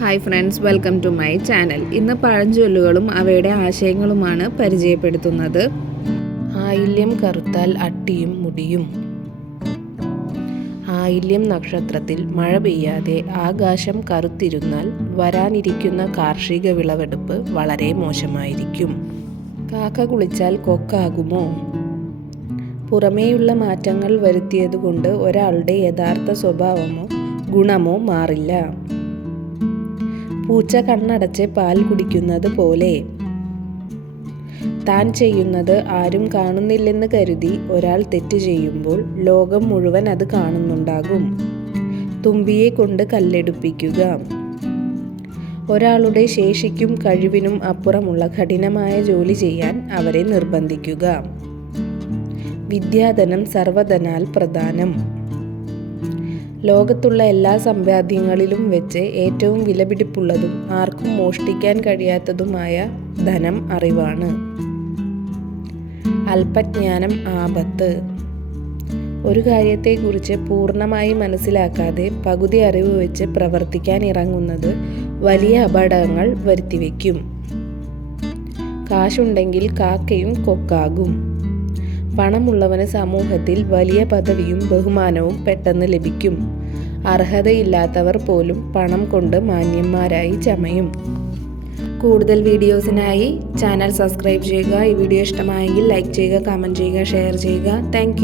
Hi friends, welcome to my channel. ഇന്ന് പഴഞ്ചൊല്ലുകളും അവയുടെ ആശയങ്ങളുമാണ് പരിചയപ്പെടുത്തുന്നത്. ആയില്യം കറുത്താൽ അട്ടിയും മുടിയും. ആയില്യം നക്ഷത്രത്തിൽ മഴ പെയ്യാതെ ആകാശം കറുത്തിരുന്നാൽ വരാനിരിക്കുന്ന കാർഷിക വിളവെടുപ്പ് വളരെ മോശമായിരിക്കും. കാക്ക കുളിച്ചാൽ കൊക്കാകുമോ? പുറമേയുള്ള മാറ്റങ്ങൾ വരുത്തിയതുകൊണ്ട് ഒരാളുടെ യഥാർത്ഥ സ്വഭാവമോ ഗുണമോ മാറില്ല. പൂച്ച കണ്ണടച്ച് പാൽ കുടിക്കുന്നത് പോലെ. താൻ ചെയ്യുന്നത് ആരും കാണുന്നില്ലെന്ന് കരുതി ഒരാൾ തെറ്റ് ചെയ്യുമ്പോൾ ലോകം മുഴുവൻ അത് കാണുന്നുണ്ടാകും. തുമ്പിയെ കൊണ്ട് കല്ലെടുപ്പിക്കുക. ഒരാളുടെ ശേഷിക്കും കഴിവിനും അപ്പുറമുള്ള കഠിനമായ ജോലി ചെയ്യാൻ അവരെ നിർബന്ധിക്കുക. വിദ്യാധനം സർവധനാൽ പ്രധാനം. ലോകത്തുള്ള എല്ലാ സമ്പാദ്യങ്ങളിലും വെച്ച് ഏറ്റവും വിലപിടിപ്പുള്ളതും ആർക്കും മോഷ്ടിക്കാൻ കഴിയാത്തതുമായ ധനം അറിവാണ്. അല്പജ്ഞാനം ആപത്ത്. ഒരു കാര്യത്തെക്കുറിച്ച് പൂർണ്ണമായി മനസ്സിലാക്കാതെ പകുതി അറിവ് വെച്ച് പ്രവർത്തിക്കാൻ ഇറങ്ങുന്നത് വലിയ അപകടങ്ങൾ വരുത്തിവെക്കും. കാശുണ്ടെങ്കിൽ കാക്കയും കൊക്കാകും. പണമുള്ളവന് സമൂഹത്തിൽ വലിയ പദവിയും ബഹുമാനവും പെട്ടെന്ന് ലഭിക്കും. അർഹതയില്ലാത്തവർ പോലും പണം കൊണ്ട് മാന്യന്മാരായി ചമയും. കൂടുതൽ വീഡിയോസിനായി ചാനൽ സബ്സ്ക്രൈബ് ചെയ്യുക. ഈ വീഡിയോ ഇഷ്ടമായെങ്കിൽ ലൈക്ക് ചെയ്യുക, കമൻറ്റ് ചെയ്യുക, ഷെയർ ചെയ്യുക. താങ്ക്